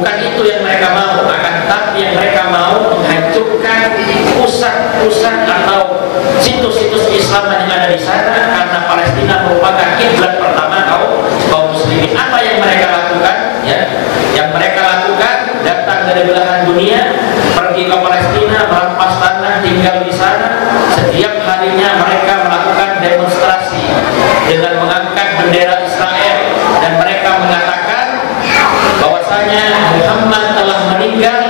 Bukan itu yang mereka mau, akan tetapi yang mereka mau menghancurkan pusat-pusat atau situs-situs Islam yang ada di sana, karena Palestina merupakan kiblat pertama kaum muslimin. Apa yang mereka lakukan? Ya, yang mereka lakukan datang dari belahan dunia, pergi ke Palestina, merampas tanah, tinggal di sana. Setiap harinya mereka melakukan demonstrasi dengan mengangkat bendera Israel, dan mereka mengatakan bahwasanya Muhammad telah meninggal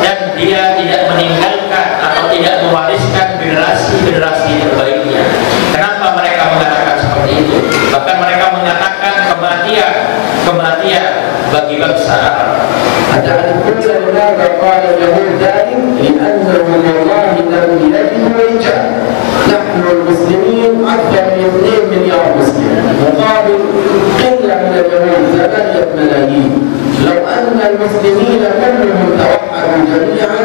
dan dia tidak meninggalkan atau tidak mewariskan generasi terbaiknya. Kenapa mereka mengatakan seperti itu? Bahkan mereka mengatakan kematian bagi bangsa Arab. أتعرفون لماذا قال اليهود ذلك؟ لأنهم والله لم يجدوا رجال. نحن المسلمين أكثر من 2 مليار مسلم مقابل قلة من اليهود 8 ملايين. لو أن المسلمين كلهم توحدوا جميعا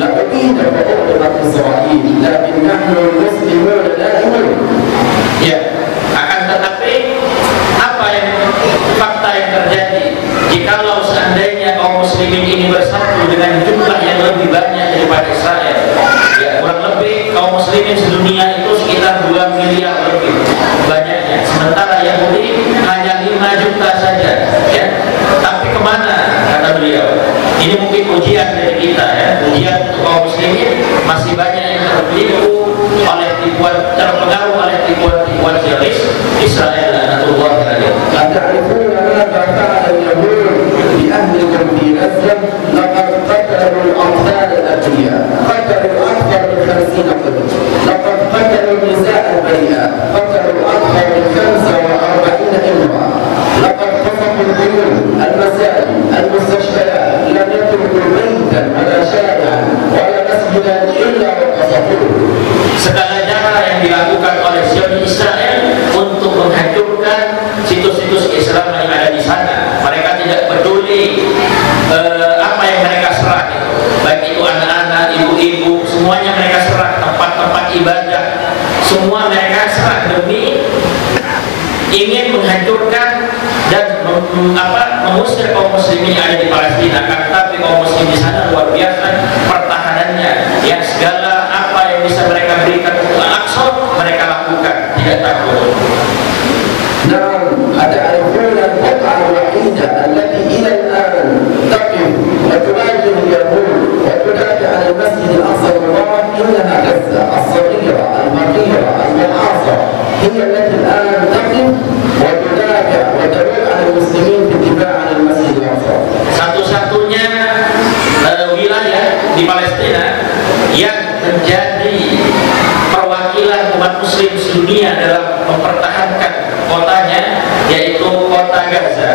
لأبيد فأغلقت إسرائيل، لكن نحن المسلمون دائما. Ya, akan tetapi apa yang fakta yang terjadi? Jikalau seandainya kaum muslimin ini bersatu dengan jumlah yang lebih banyak daripada Israel, ya kurang lebih kaum muslimin sedunia itu sekitar 2 miliar lebih banyaknya. Sementara Yahudi hanya 5 juta saja, ya. Tapi kemana, kata beliau? Ini mungkin ujian dari kita, ya. Ujian untuk kaum muslimin, masih banyak yang terpengaruh oleh tipuan Zionis Israel. Lanatullah alaihi. أتعرفون ماذا فعل اليهود بأهلهم في غزة؟ لقد قتلوا الأطفال الأبرياء، قتلوا أكثر من 50 طفل، لقد قتلوا النساء البريئات، قتلوا أكثر من 45 امرأة، لقد قصفوا البيوت، المساجد، المستشفيات، لم يتركوا بيتا ولا شارعا ولا مسجدا إلا وقصفوه. Segala cara yang dilakukan oleh Zionis Israel untuk menghancurkan situs-situs Islam yang ada di sana. Mereka tidak peduli apa yang mereka serah itu. Baik itu anak-anak, ibu-ibu, semuanya mereka serah. Tempat-tempat ibadah, semua mereka serah demi ingin menghancurkan dan mengusir kaum muslimin yang ada di Palestina. Tapi kaum muslim di sana luar biasa pertahanannya. Ya, segala apa yang bisa mereka berikan untuk Al-Aqsa mereka lakukan, tidak takut. نعم، أتعرفون القطعة الوحيدة التي إلى الآن تقف وتواجه اليهود وتدافع عن المسجد الأقصى المبارك؟ إنها غزة الصغيرة الفقيرة المحاصرة، هي التي الآن تقف وتدافع وتدافع عن المسلمين في الدفاع عن المسجد الأقصى. Satu-satunya wilayah di Palestina yang menjadi perwakilan umat muslim sedunia dalam mempertahankan kotanya, yaitu kota Gaza.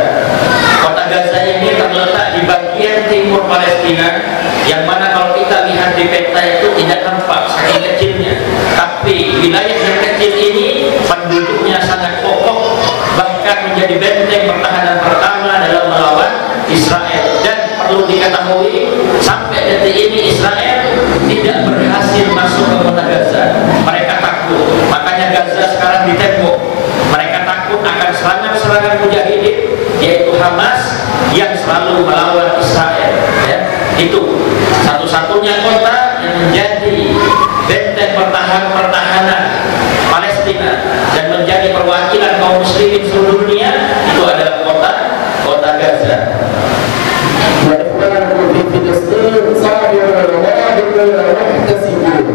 Kota Gaza ini terletak di bagian timur Palestina, yang mana kalau kita lihat di peta itu tidak nampak saking kecilnya. Tapi wilayah yang kecil ini penduduknya sangat kokoh, bahkan menjadi benteng pertahanan pertama dalam melawan Israel. Dan perlu diketahui, sampai detik ini Israel tidak berhasil masuk ke kota Gaza. Mereka takut, makanya Gaza sekarang ditembok. Mereka takut akan serangan-serangan mujahidin, yaitu Hamas yang selalu melawan Israel. Ya, itu satu-satunya kota yang menjadi benteng pertahanan Palestina dan menjadi perwakilan kaum muslimin seluruh dunia, itu adalah kota Gaza. وإخوانكم في فلسطين صابرون وراهبون ومحتسبون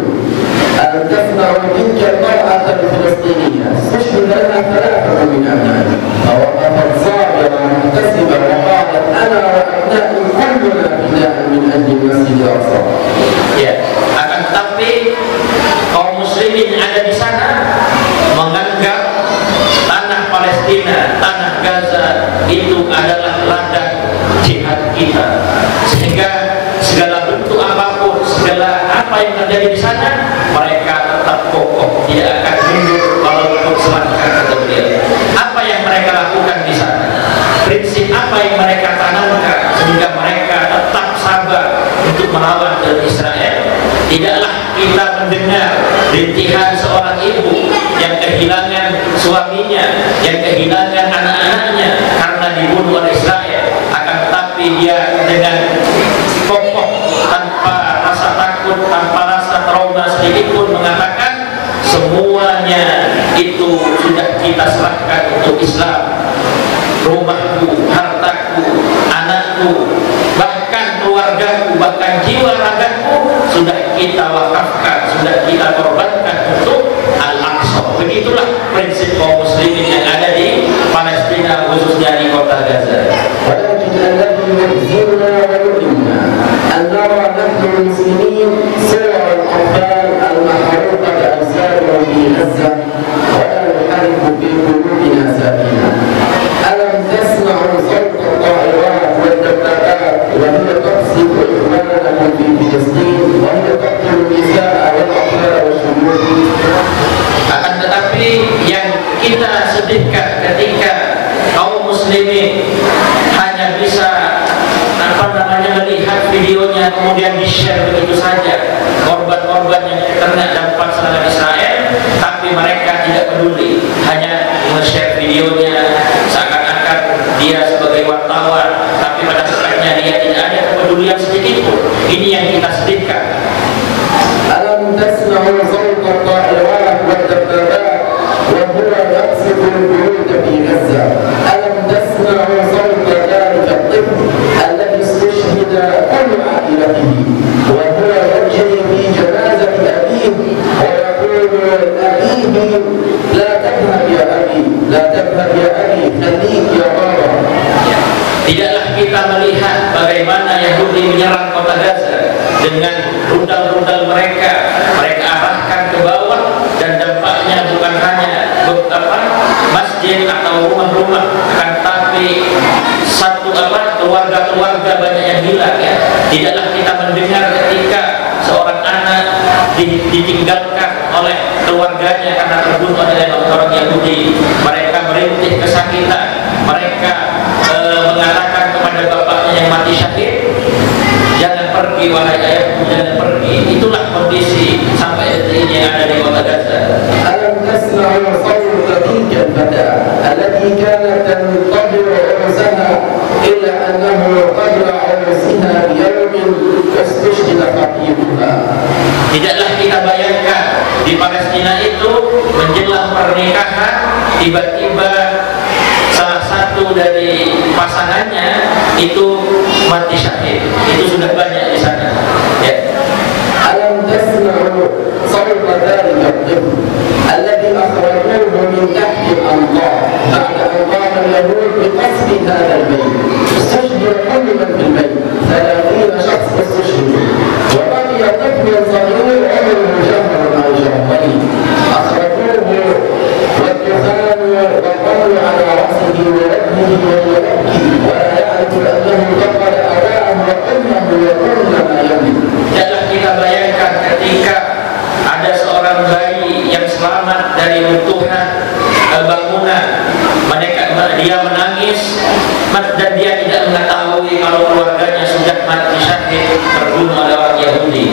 أن تسمعوا تلك المرأة الفلسطينية استشهد لها 3 من أبنائها، فوقفت صابرة محتسبة وقالت أنا وأبنائي كلنا فداء من أجل المسجد الأقصى. Ya, akan tetapi kaum muslimin yang ada di sana menganggap tanah Palestina, tanah Gaza itu adalah ladang jihad kita, sehingga segala bentuk apapun, segala apa yang terjadi di sana, mereka tetap kokoh, tidak akan mundur walaupun selangkah, kata beliau. Apa yang mereka lakukan di sana, prinsip apa yang mereka tanamkan sehingga mereka tetap sabar untuk melawan dari Israel. Tidaklah kita mendengar rintihan seorang ibu yang kehilangan suaminya, yang kehilangan anak-anaknya karena dibunuh oleh Israel, akan tetapi dia dengan kokoh, tanpa rasa takut, tanpa rasa trauma sedikit pun mengatakan semuanya itu sudah kita serahkan untuk Islam. Rumahku, hartaku, anakku, bahkan keluargaku, bahkan jiwa ragaku sudah kita wakafkan, sudah kita korbankan untuk Al-Aqsa. Begitulah prinsip kaum muslimin yang ada di Palestina, khususnya di kota Gaza. Akan tetapi yang kita sedihkan ketika kaum muslimin hanya bisa melihat videonya kemudian di-share begitu saja, korban-korban yang terkena dampak serangan Israel, tapi mereka tidak peduli, hanya nge-share videonya seakan-akan dia sebagai wartawan, tapi pada hakikatnya dia tidak ada kepedulian sedikit pun. Ini yang kita sedihkan. Alam tasma'u sawta at-ta'irat wad-dabbabat wa huwa yaqsifu al-buyut fi Gaza. Alam tasma'u sawta dhalika at-tifl alladhi istushhida kullu 'ailatihi wa huwa yajri fi janazati abihi wa yaqulu abihi la tadhhab ya abi, la tadhhab ya abi, khalik ya baba. Tidaklah kita melihat bagaimana Yahudi menyerang kota Gaza dengan rudal-rudal mereka arahkan ke bawah, dan dampaknya bukan hanya masjid atau rumah-rumah, akan tapi keluarga-keluarga banyak yang hilang ya. Tidaklah kita mendengar ketika seorang anak ditinggalkan oleh keluarganya karena terbunuh oleh orang Yahudi. Mereka merintih kesakitan, mereka mengatakan kepada bapaknya yang mati syahid, jangan pergi wahai ayahku, jangan pergi. Itulah kondisi sampai detik ini yang ada di kota Gaza. Alam tasma'u sawta tilka al-fata allati kanat tantabiru ursaha illa annahu qadra ursiha biyawmin istushhida khatibuha. Tidaklah kita bayangkan di Palestina itu menjelang pernikahan tiba-tiba salah satu dari pasangannya itu mati syahid. Itu sudah banyak di sana. Ya. Alam tasma'u sawta dhalika at-tifl alladhi akhrajuhu min tahti al-anqar ba'da an qama al-yahud biqasdi hadha al-bayt. Istushhida kullu man fil bayt 30 shakhs istushhidu wa baqiya tiflun saghir 'umruhu shahrun aw shahrayn. Akhrajuhu والدخان والقول على رأسه ووجهه وهو يبكي ولا يعرف أنه فقد أباه وأمه وكل ما يملك. Jangan kita bayangkan ketika ada seorang bayi yang selamat dari runtuhan bangunan, dia menangis dan dia tidak mengetahui kalau keluarganya sudah mati syahid terbunuh oleh orang Yahudi.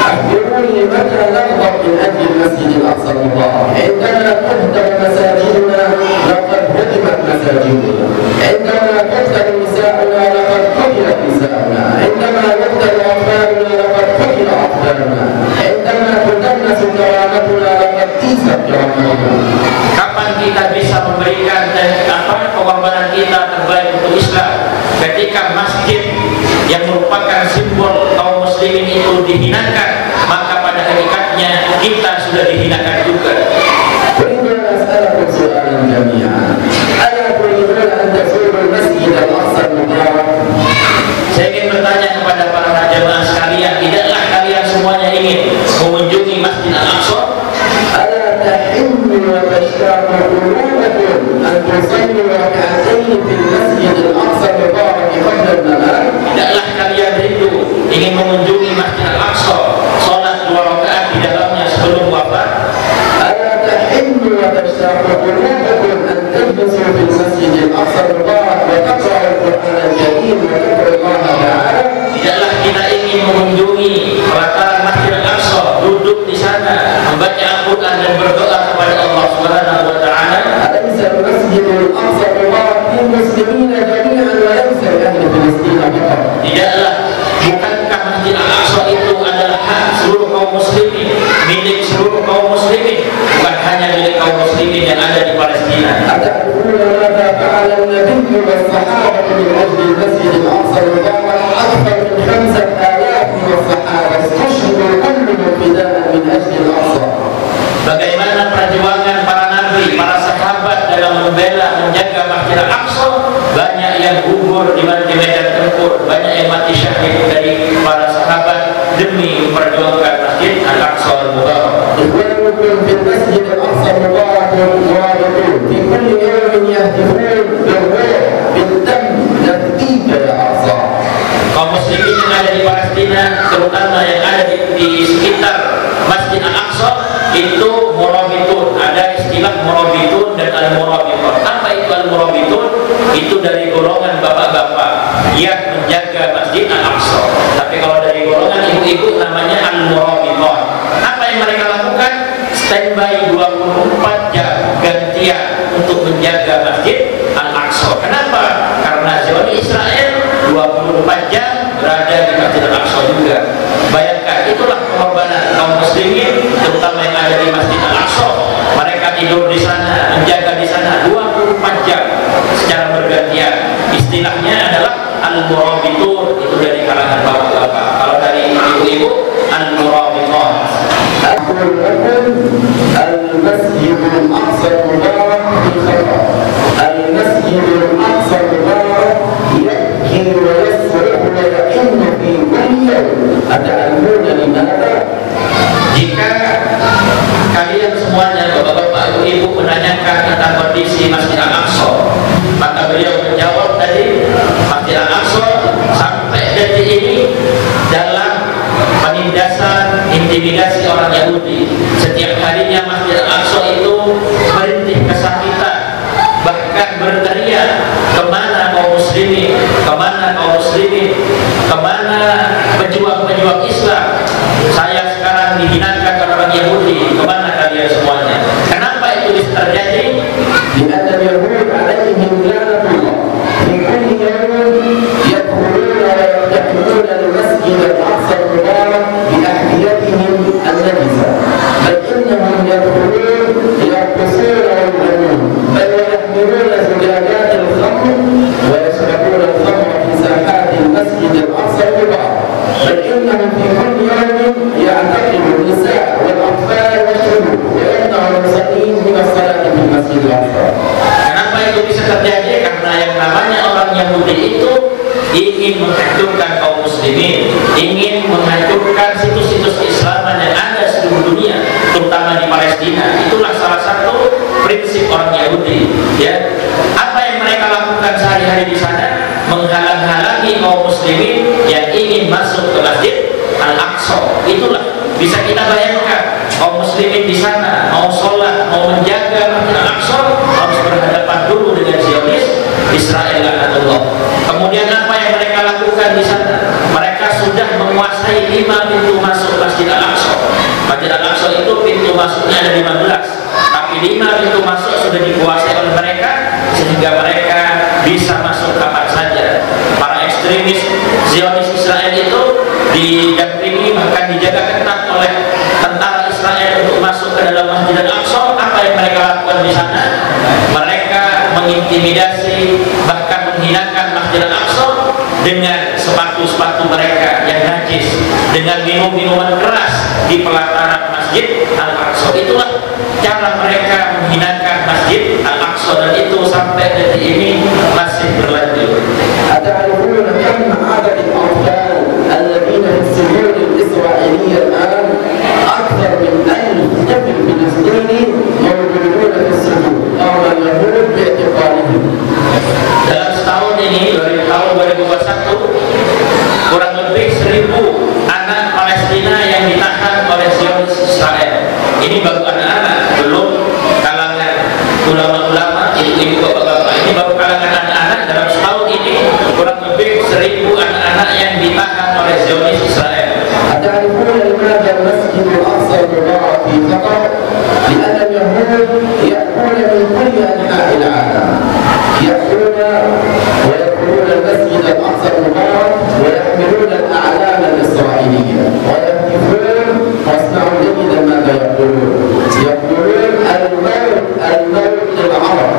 أخبروني متى نغضب من أجل المسجد الأقصى المبارك؟ عندما تهدم مساجدنا لقد هدمت مساجدنا، عندما تقتل نساؤنا لقد قتلت نساؤنا، عندما يقتل أطفالنا لقد قتل أطفالنا، عندما تدنس كرامتنا لقد تيست كرامتنا. Kapan kita bisa memberikan pengorbanan kita terbaik untuk Islam ketika masjid yang merupakan simbol kaum muslimin itu dihinakan, maka pada hakikatnya kita sudah dihinakan juga. Saya ingin bertanya kepada para jamaah sekalian, tidaklah kalian semuanya ingin mengunjungi Masjid Al-Aqsa? Tidaklah kalian rindu ingin mengunjungi Masjid Al-Aqsa, sholat 2 rakaat di dalamnya sebelum wafat? Tidaklah kita ingin mengunjungi pelataran Masjid Al-Aqsa, duduk di sana, membaca Al-Quran dan berdoa kepada Allah Subhanahu wa Ta'ala? Tidak Palestina. أتعرفون ماذا فعل النبي والصحابة من أجل المسجد الأقصى المبارك؟ أكثر من 5,000 من الصحابة استشهدوا كلهم فداء من أجل الأقصى. Bagaimana perjuangan para nabi, para sahabat dalam membela menjaga Masjid Al-Aqsa, banyak yang gugur di medan tempur, banyak yang mati syahid dari para sahabat demi memperjuangkan Masjid Al-Aqsa Al-Mubarak. إخوانكم في المسجد الأقصى المبارك مرابطون في كل يوم يهتفون بالروح بالدم نفديك يا أقصى. Kaum muslimin yang ada di Palestina, terutama yang ada di sekitar Masjid Al-Aqsa, itu murabitun. Ada istilah murabitun dan al-murabitun. Apa itu al-murabitun? Itu dari golongan bapak-bapak yang menjaga Masjid Al-Aqsa. Tapi kalau dari golongan ibu-ibu namanya al-murabitun. Apa yang mereka lakukan? Standby 24 jam gantian untuk menjaga Masjid Al-Aqsa. Kenapa? Karena Zionis Israel 24 jam berada di Masjid Al-Aqsa juga. Bayangkan, itulah pengorbanan kaum muslimin, terutama yang ada di Masjid Al-Aqsa. Mereka tidur di sana, menjaga di sana 24 jam secara bergantian. Istilahnya adalah al-murabitun, itu dari kalangan bapak-bapak. Kalau dari ibu-ibu, al-murabitun. المسجد الأقصى المبارك في خطر. المسجد الأقصى المبارك يبكي ويصرخ ويئن في كل يوم. أتعلمون لماذا؟ Jika kalian semuanya, bapak-bapak, ibu-ibu, menanyakan tentang kondisi Masjid Al-Aqsa, maka beliau menjawab tadi, Masjid Al-Aqsa sampai detik ini dalam penindasan, intimidasi orang Yahudi. Setiap harinya Masjid Al-Aqsa itu merintih kesakitan, bahkan berteriak, kemana kaum muslimin, kemana kaum muslimin, kemana pejuang-pejuang Islam? Saya sekarang dihinakan oleh orang Yahudi, kemana kalian semuanya? Kenapa itu bisa terjadi? لأن اليهود عليهم لعنة الله في كل يوم يدخلون ويقتحمون المسجد الأقصى المبارك بأحذيتهم النجسة، بل إنهم يدخلون يرقصون ويغنون، بل ويحملون زجاجات الخمر ويشربون الخمر في ساحات المسجد الأقصى المبارك، بل إنهم في كل يوم يعتقلوا النساء والأطفال والشيوخ ويمنع المصلين من الصلاة في المسجد الأقصى. Kenapa itu bisa terjadi? Karena yang namanya orang Yahudi itu ingin menghancurkan kaum muslimin, ingin menghancurkan situs-situs keislaman yang ada di seluruh dunia, terutama di Palestina. Itulah salah satu prinsip orang Yahudi. Ya, apa yang mereka lakukan sehari-hari di sana? Menghalang-halangi kaum muslimin yang ingin masuk ke Masjid Al-Aqsa. Itulah bisa kita bayangkan, kaum muslimin di sana mau sholat, mau menjaga Masjid Al-Aqsa, harus berhadapan dulu dengan Zionis Israel laknatullah. Kemudian apa yang mereka lakukan di sana? Mereka sudah menguasai 5 pintu masuk Masjid Al-Aqsa. Masjid Al-Aqsa itu pintu masuknya ada 15, tapi 5 pintu masuk sudah dikuasai oleh mereka, sehingga mereka bisa masuk kapan saja. Para ekstremis Zionis Israel itu didampingi, bahkan dijaga ketat oleh tentara Israel untuk masuk ke dalam Masjid Al-Aqsa. Apa yang mereka lakukan di sana? Mereka mengintimidasi, bahkan menghinakan Masjid Al-Aqsa dengan sepatu-sepatu mereka yang najis, dengan minum-minuman keras di pelataran Masjid Al-Aqsa. Itulah cara mereka menghinakan Masjid Al-Aqsa, dan itu sampai detik ini masih berlanjut. أتعرفون كم عدد الأطفال الذين في السجون الإسرائيلية الآن؟ أكثر من 1000 طفل فلسطيني موجودون في السجون رغم اليهود باعتقالهم. Dalam setahun ini, dari tahun 2021, kurang lebih 1000 anak Palestina yang ditahan oleh Zionis Israel. Ini baru anak-anak, belum kalangan ulama-ulama, ibu-ibu, bapak-bapak. Ini baru kalangan anak-anak. Dalam setahun ini kurang lebih 1000 anak-anak yang ditahan oleh Zionis Israel. أتعرفون لماذا المسجد الأقصى المبارك في خطر؟ لأن اليهود يأتون من كل أنحاء العالم، يأتون ويدخلون المسجد الأقصى المبارك ويحملون الأعلام الإسرائيلية ويهتفون، واسمعوا جيدا ماذا يقولون. يقولون الموت الموت للعرب،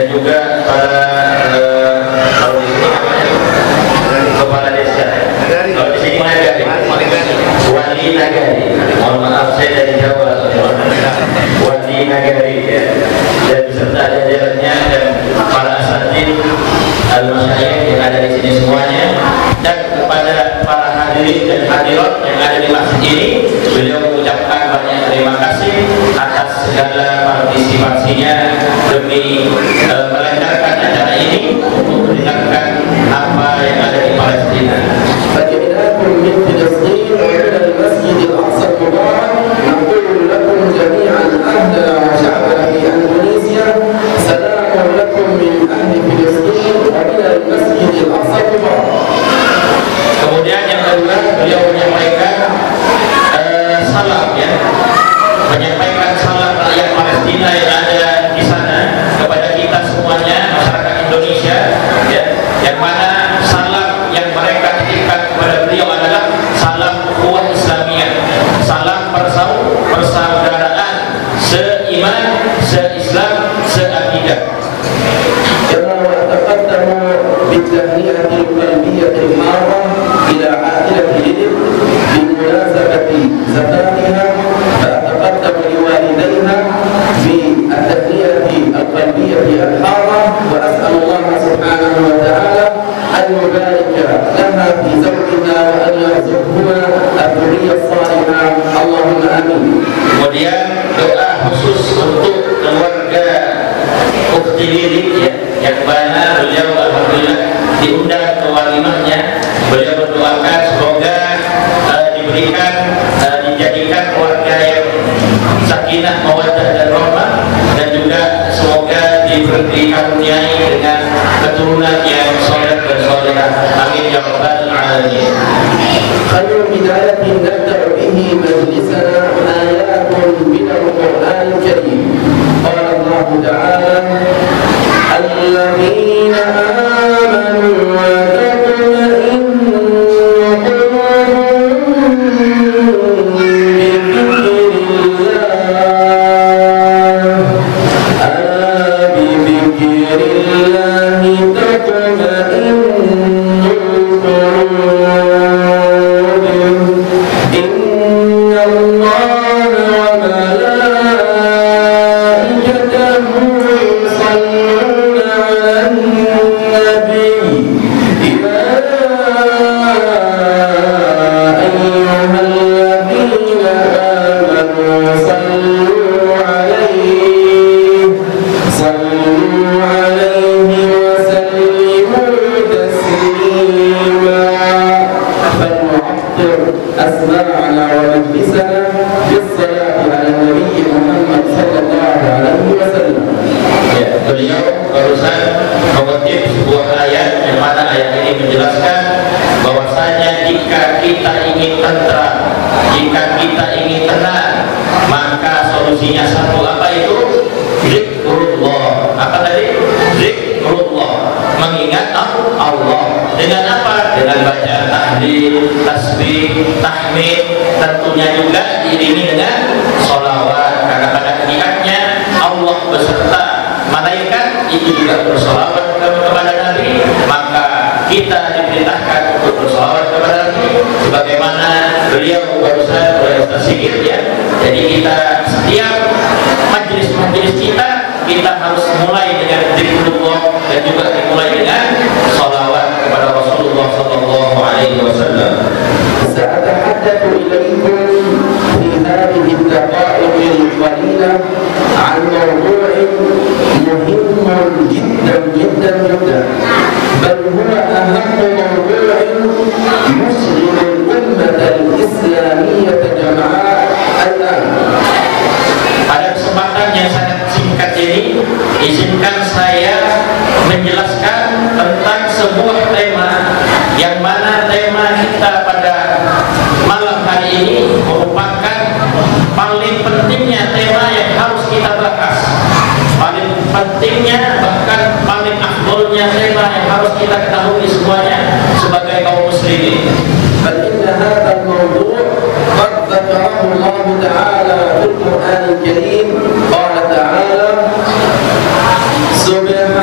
dan juga para kepala desa. Kalau di sini nagari, wali nagari. Mohon maaf saya dari Jawa, wali nagari ya. Dan beserta jajarannya dan para asatidz al-masyayikh yang ada di sini semuanya, dan kepada para hadirin dan hadirat yang ada di masjid ini, beliau mengucapkan banyak terima kasih atas segala partisipasinya demi melancarkan acara ini untuk mendengarkan apa yang ada di Palestina. فجئناكم من فلسطين ومن المسجد الأقصى المبارك نقول لكم جميعا أهلا وشعبنا في أندونيسيا سلام لكم من أهل فلسطين ومن المسجد الأقصى المبارك. Kemudian yang kedua, beliau menyampaikan salam ya, menyampaikan salam rakyat Palestina yang ada di sana kepada kita semuanya, masyarakat Indonesia ya, yang mana salam yang mereka titipkan kepada beliau adalah salam ukhuwah Islamiyah, salam persaudaraan seiman, seislam, seakidah. كما تقدموا بالتهنئة القلبية الحارة إلى عائلة ليلى بمناسبة زفافها، فأتقدم لوالديها بالتهنئة القلبية الحارة، وأسأل الله سبحانه وتعالى أن يبارك لها في زوجها وأن يرزقهما الذرية الصالحة، اللهم آمين. Kemudian doa khusus untuk keluarga Ukhti Lili ya, yang mana beliau alhamdulillah diundang ke walimahnya. Beliau berdoakan semoga diberikan dijadikan keluarga yang sakinah, mawaddah dan rahmah, dan juga semoga diberi karuniai dengan keturunan yang soleh dan solehah. Amin ya rabbal alamin. خير بداية نبدأ به مجلسنا آيات من القرآن الكريم. قال الله تعالى: الذين آمنوا وتطمئن قلوبهم بذكر الله، ألا بذكر الله تطمئن القلوب، إن الله وملائكته يصلون على النبي، يا أيها الذين آمنوا صلوا عليه وسلموا تسليما. فلنعطر أسماعنا ومجلسنا بالصلاة على النبي محمد صلى الله عليه وسلم. Ya, beliau barusan mengutip sebuah ayat yang mana ayat ini menjelaskan bahwasanya jika kita ingin tentram, jika kita ingin tenang, maka solusinya satu, apa itu? Zikrullah. Apa tadi? Zikrullah, mengingat Allah. Dengan apa? Dengan baca tahlil, tasbih, tahmid, tentunya juga diiringi dengan sholawat, karena pada hakikatnya Allah beserta malaikat itu juga bersolawat kepada Nabi, maka kita diperintahkan untuk bersolawat kepada Nabi sebagaimana beliau barusan bersikir ya. Jadi kita setiap majelis-majelis kita harus mulai dengan zikrullah dan juga dimulai dengan sholawat kepada Rasulullah sallallahu alaihi wasallam. سأتحدث إليكم في هذه الدقائق القليلة عن موضوع مهم جدا جدا جدا، بل هو أهم موضوع يشغل الأمة الإسلامية جمعاء الآن. Pada kesempatan yang sangat singkat ini, izinkan saya menjelaskan tentang sebuah tema yang mana tema kita pada malam hari ini merupakan paling pentingnya tema yang harus kita bahas, paling pentingnya bahkan paling afdolnya tema yang harus kita ketahui semuanya sebagai kaum muslimin. فإن هذا الموضوع قد ذكره الله تعالى في القرآن الكريم. قال تعالى: سبحان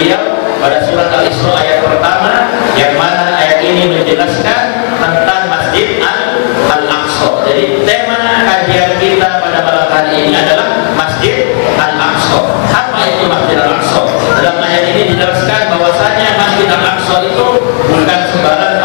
beliau pada surat Al-Isra ayat pertama, yang mana ayat ini menjelaskan tentang Masjid Al-Aqsa. Jadi tema kajian kita pada malam hari ini adalah Masjid Al-Aqsa. Apa itu Masjid Al-Aqsa? Dalam ayat ini dijelaskan bahwasanya Masjid Al-Aqsa itu bukan sembarang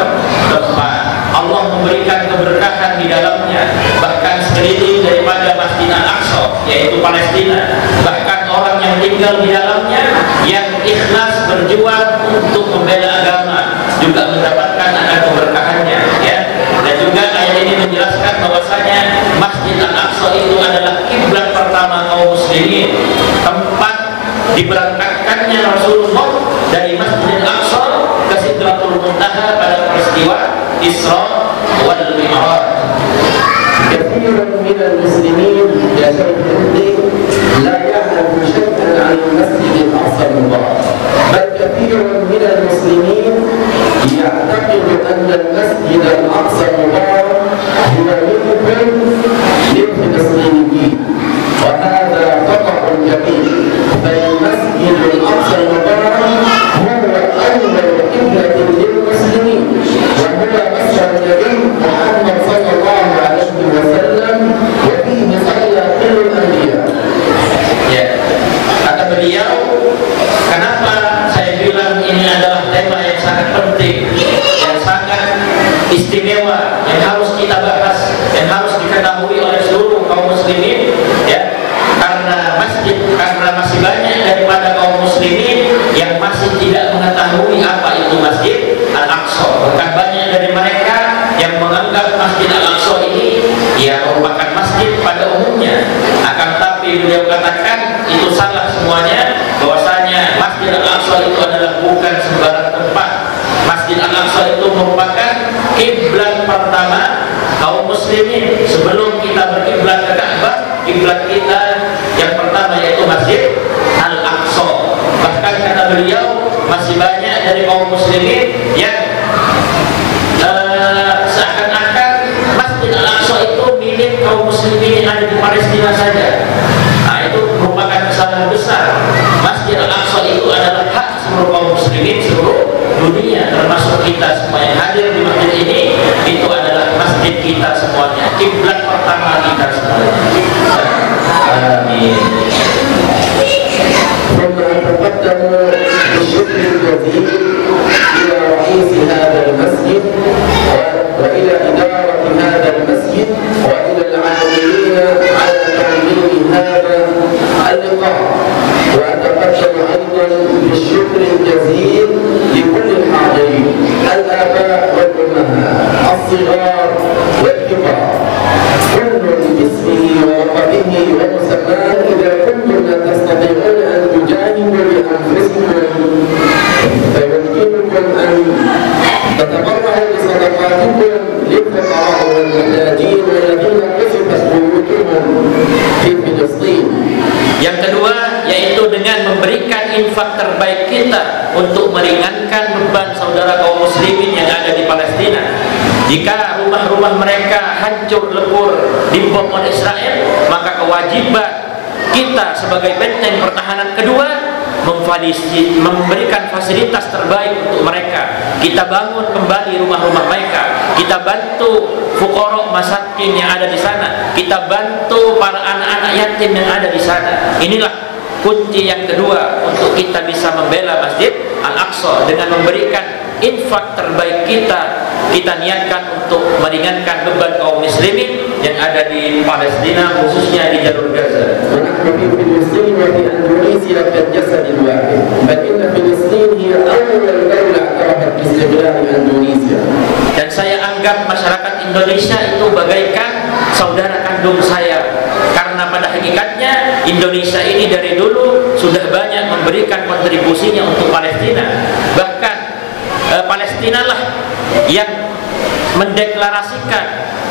tempat. Allah memberikan keberkahan di dalamnya, bahkan sekeliling daripada Masjid Al-Aqsa, yaitu Palestina. Bahkan orang yang tinggal di dalamnya yang ikhlas berjuang untuk membela agama juga mendapatkan akan keberkahannya, ya. Dan juga ayat ini menjelaskan bahwasanya Masjid Al-Aqsa itu adalah kiblat pertama kaum muslimin, tempat diberangkatkannya Rasulullah dari Masjid Al-Aqsa ke Sidratul Muntaha pada peristiwa Isra wal Mi'raj. كثير من المسلمين يا شيخ الدين لا يعلم شيئا عن المسجد الأقصى المبارك، بل كثير من المسلمين يعتقد أن المسجد الأقصى المبارك هو ملك للفلسطينيين، وهذا خطأ كبير. فالمسجد الأقصى المبارك هو أول قبلة للمسلمين، وهو مسجد النبي محمد صلى الله عليه وسلم، وفيه صلى كل الأنبياء. Ya, kata beliau, kenapa saya bilang ini adalah tema yang sangat penting, yang sangat istimewa, yang harus kita bahas, yang harus diketahui oleh seluruh kaum muslimin, ya. Karena masih banyak daripada kaum muslimin yang masih tidak mengetahui apa itu Masjid Al-Aqsa. Bahkan banyak dari mereka yang menganggap Masjid Al-Aqsa ini ya merupakan masjid pada umumnya. Akan tapi beliau katakan itu salah semuanya, bahwasanya Masjid Al-Aqsa itu adalah bukan sembarang tempat. Masjid Al-Aqsa itu merupakan kiblat pertama kaum muslimin. Sebelum kita berkiblat ke Ka'bah, kiblat kita yang pertama yaitu Masjid Al-Aqsa. Bahkan kata beliau, masih banyak dari kaum muslimin yang seakan-akan Masjid Al-Aqsa itu milik kaum muslimin yang ada di Palestina saja. Nah, itu merupakan kesalahan besar. Masjid Al-Aqsa itu adalah hak seluruh kaum muslimin seluruh dunia, termasuk kita semua yang hadir di masjid ini. Itu adalah masjid kita semuanya, kiblat pertama kita semuanya. Amin. ثم أتقدم بالشكر الجزيل إلى رئيس هذا المسجد وإلى إدارة هذا المسجد وإلى العاملين على تنظيم هذا اللقاء. وأتقدم أيضا بالشكر الجزيل لكل الحاضرين، الآباء والأمهات، الصغار والكبار، كل باسمه ورقبه ومسماه. إذا كنتم لا تستطيعون أن تجاهدوا بأنفسكم فيمكنكم أن تتبرعوا بصدقاتكم للفقراء والمحتاجين والذين قصفت بيوتهم في فلسطين. Yang kedua yaitu dengan memberikan infak terbaik kita untuk meringankan beban saudara kaum muslimin yang ada di Palestina. Jika rumah-rumah mereka hancur lebur dibom oleh Israel, maka kewajiban kita sebagai benteng pertahanan kedua memberikan fasilitas terbaik untuk mereka. Kita bangun kembali rumah-rumah mereka. Kita bantu fuqara masakin yang ada di sana. Kita bantu para anak-anak yatim yang ada di sana. Inilah kunci yang kedua untuk kita bisa membela Masjid Al-Aqsa dengan memberikan infak terbaik kita. Kita niatkan untuk meringankan beban kaum muslimin yang ada di Palestina, khususnya di jalur Gaza. Dan saya anggap masyarakat Indonesia itu bagaikan saudara kandung saya, karena pada hakikatnya Indonesia ini dari dulu sudah banyak memberikan kontribusinya untuk Palestina. Bahkan Palestina lah yang mendeklarasikan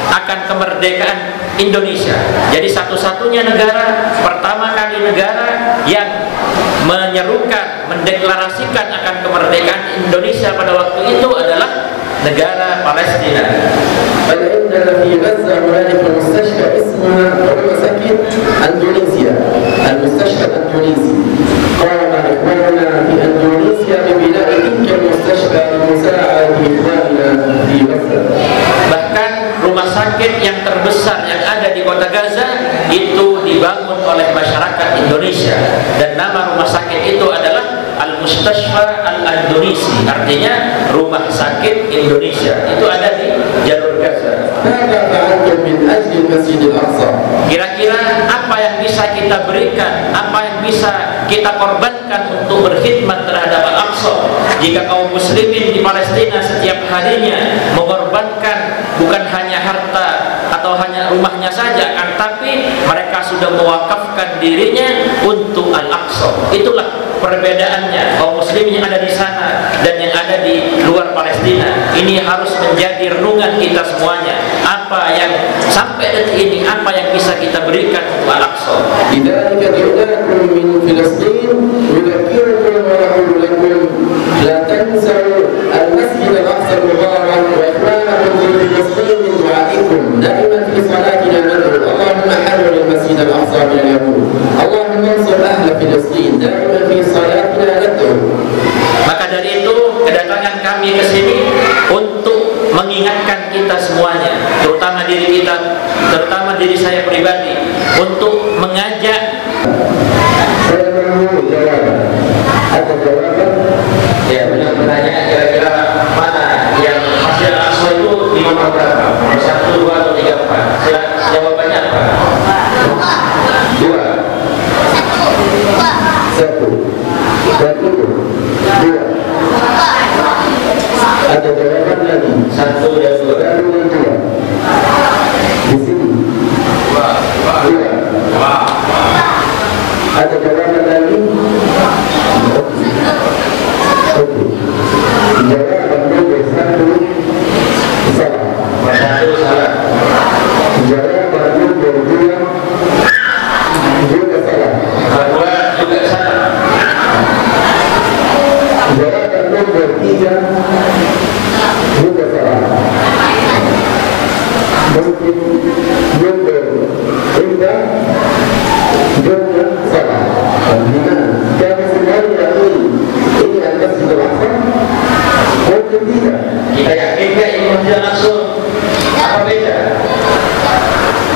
akan kemerdekaan Indonesia. Jadi satu-satunya negara, pertama kali negara yang menyerukan, mendeklarasikan akan kemerdekaan Indonesia pada waktu itu adalah negara Palestina. عندنا في غزة هنالك مستشفى اسمها مساكن أندونيسيا، المستشفى الأندونيسي. قام إخواننا في أندونيسيا dibangun oleh masyarakat Indonesia, dan nama rumah sakit itu adalah Al-Mustashfa Al-Indonesi, artinya rumah sakit Indonesia. Itu ada di jalur Gaza. Kira-kira apa yang bisa kita berikan, apa yang bisa kita korbankan untuk berkhidmat terhadap Al-Aqsa, jika kaum muslimin di Palestina setiap harinya mengorbankan bukan hanya harta atau hanya rumahnya saja, kan, tapi mereka sudah mewakafkan dirinya untuk Al-Aqsa. Itulah perbedaannya kaum muslimin yang ada di sana dan yang ada di luar Palestina. Ini harus menjadi renungan kita semuanya. Apa yang sampai detik ini, apa yang bisa kita berikan untuk Al-Aqsa. Lidzalika ja'alnakum min Filastin yudhakkirukum wa yaqulu lakum la tansaw al-masjid al-aqsa al-mubarak wa ikhwanakum fi Filastin min du'aikum da'iman fi salatina nad'u Allahumma harrir al-masjid al-aqsa min al-yahud Allahumma ansur ahla Filastin da'iman fi salatina nad'u. Maka dari itu kedatangan kami ke sini untuk mengingatkan kita semuanya, terutama diri kita, terutama diri saya pribadi, untuk mengajak. Saya mau jawaban. Ada jawaban? Ya, benar-benarnya kira-kira mana yang Masjid Al-Aqsa itu di nomor berapa? Nomor 1, 2, atau 3, 4? Jawabannya apa? 2. 1. Dan itu 2. Ada jawaban lagi. 1 dan 2. Dan 2. Di sini 2. Ada jawaban lagi. Oke. Jawaban nomor 1 salah. 1 salah. Jawaban nomor 2 juga salah. 2 juga salah. Jawaban nomor 3 juga salah. Mungkin nomor 3 juga salah. Karena kami sendiri yakin ini adalah Masjid Al-Aqsa. Mungkin tidak. Kita yakin nggak ini Masjid Al-Aqsa? Apa beda?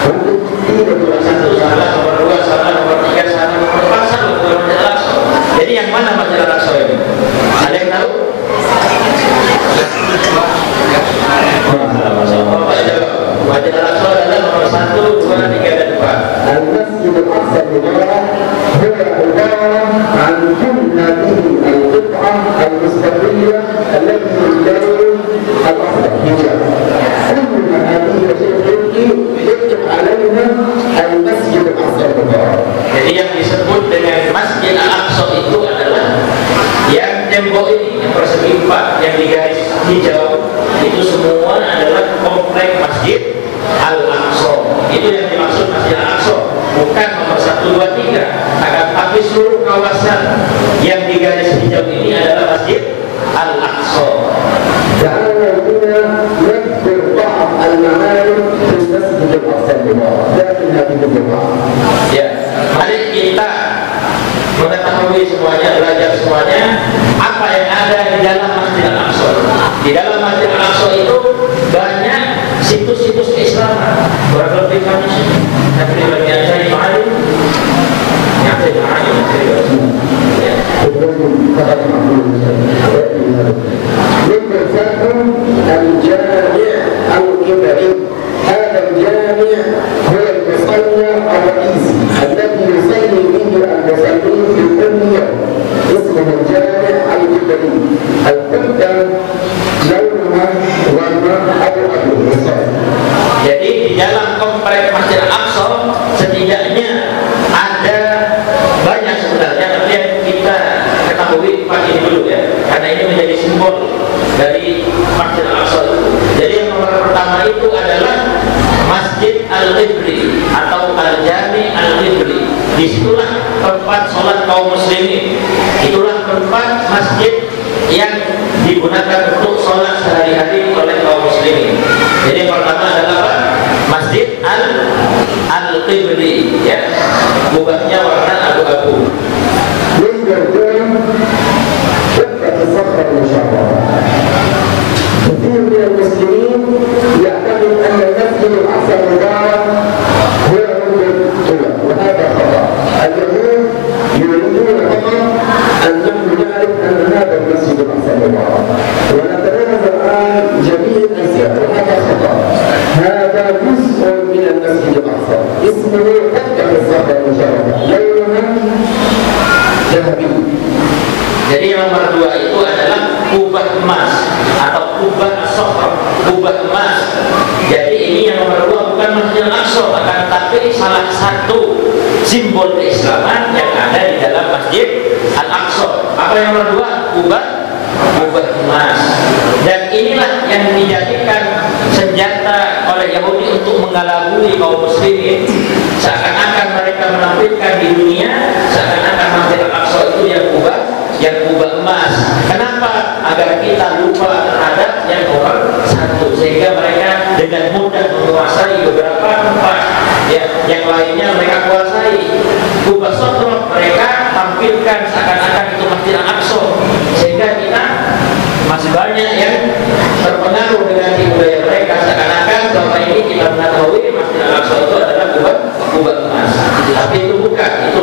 Mungkin tidak. Nomor 1 salah, nomor 2 salah, nomor 3 salah, nomor 4 salah untuk Masjid Al-Aqsa. Jadi yang mana Masjid Al-Aqsa ini? Ada yang tahu? Masjid Al-Aqsa adalah nomor 1, 2, 3, dan 4. المسجد الأقصى المبارك هو عبارة عن كل هذه القطعة المستقلة التي تدور الأقصى الحجاز. كلها هذه شيء يطلق عليها المسجد الأقصى المبارك. Jadi yang disebut dengan Masjid Al-Aqsa itu adalah yang tembok ini, yang persegi 4, yang digaris hijau, itu semua adalah komplek Masjid Al-Aqsa. Itu yang dimaksud Masjid Al-Aqsa, bukan nomor 1, 2, 3. Akan tapi seluruh kawasan yang digaris hijau ini adalah Masjid Al-Aqsa. تعالوا بنا نذكر بعض المعالم في المسجد الأقصى المبارك داخل هذه الجماعة. Ya, mari kita mengetahui semuanya, belajar semuanya apa yang ada di dalam Masjid Al-Aqsa. Di dalam Masjid Al-Aqsa itu banyak situs-situs keislaman. Berapa lebih kami sini? Tapi bagian saya Ma'alim, yang saya Ma'alim, ya. نذكر لكم الجامع الكبري. هذا الجامع هو المصلى الرئيسي الذي يصلي به المصلين في كل يوم. اسمه الجامع الكبري. القبة لونها ورمى أبو الرصاص. Jadi di dalam komplek Masjid Al-Aqsa setidaknya ada banyak sebenarnya, tapi yang kita ketahui pagi ini dulu ya, karena ini menjadi simbol dari Masjid Al-Aqsa. Jadi yang nomor pertama itu adalah Masjid Al-Qibli atau Al-Jami Al-Qibli. Disitulah tempat sholat kaum muslimin. Itulah tempat masjid yang digunakan untuk sholat sehari-hari oleh kaum muslimin. Jadi yang pertama adalah apa? Masjid Al-Qibli, ya. Mubahnya warna abu-abu. كثير من المسلمين يعتقد أن المسجد الأقصى المبارك هو ركن القبلة، وهذا simbol keislaman yang ada di dalam Masjid Al-Aqsa. Apa yang nomor dua? Kubah emas. Dan inilah yang dijadikan senjata oleh Yahudi untuk mengalabui kaum muslimin. Seakan-akan mereka menampilkan di dunia seakan-akan Masjid Al-Aqsa itu yang kubah emas. Kenapa? Agar kita lupa terhadap yang nomor satu, sehingga mereka dengan mudah menguasai beberapa tempat yang lainnya mereka kuasai. Kubah Sodrok mereka tampilkan seakan-akan itu Masjid Al-Aqsa, sehingga kita masih banyak yang terpengaruh dengan budaya mereka, seakan-akan selama ini kita mengetahui Masjid Al-Aqsa itu adalah kubah emas. Tapi itu bukan, itu